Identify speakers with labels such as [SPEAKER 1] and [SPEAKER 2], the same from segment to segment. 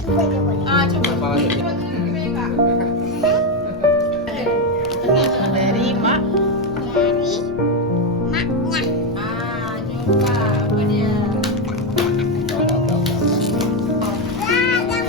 [SPEAKER 1] Cuba je boleh.
[SPEAKER 2] Ah, cuba. Cuba ke Kak. Dari mak.
[SPEAKER 1] Dari maknya.
[SPEAKER 2] Ah, jumpa apa dia?
[SPEAKER 1] Wah, gambar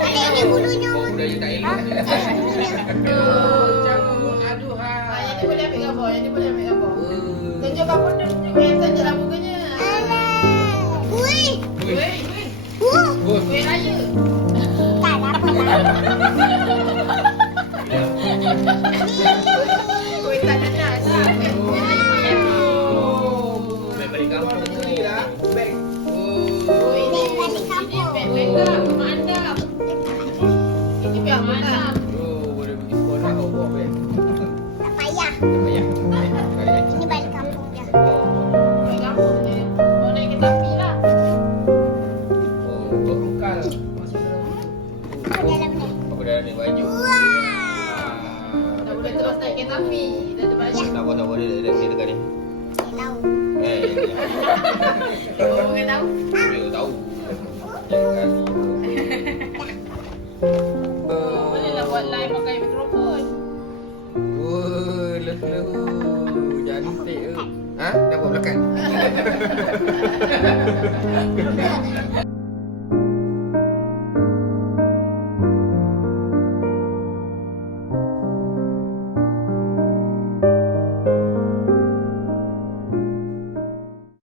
[SPEAKER 1] Ada ini bulunya.
[SPEAKER 3] Kau budaya tak elok.
[SPEAKER 2] Aduh, ah, yang ni boleh ambil gambar, yang ni boleh ambil gambar. Tunjuk gambar tu, tunjuk handphone je lah mukanya.
[SPEAKER 1] Alah.
[SPEAKER 2] Weh.
[SPEAKER 1] Uh.
[SPEAKER 3] Oh,
[SPEAKER 2] Weh raya.
[SPEAKER 1] Tak apa
[SPEAKER 3] Oh, boleh pergi sekolah kau.
[SPEAKER 1] Tak payah.
[SPEAKER 3] Tak payah. Baik.
[SPEAKER 1] Ini balik kampung je.
[SPEAKER 2] Beg kampung je. Mau naik kereta api lah.
[SPEAKER 3] Oh, kau rukal.
[SPEAKER 1] Apa dalam ni?
[SPEAKER 3] Apa dalam ni baju?
[SPEAKER 1] Wah.
[SPEAKER 2] Tak boleh terus naik kereta api. Dah terbalik.
[SPEAKER 3] Tak apa tak apa dia dia dia dekat ni.
[SPEAKER 1] Tahu.
[SPEAKER 3] Eh,
[SPEAKER 2] Oh, bukan tahu. Buat live pakai mikrofon.
[SPEAKER 3] Oh, lehu. Cantik tu. Ha? Nak buat belakang?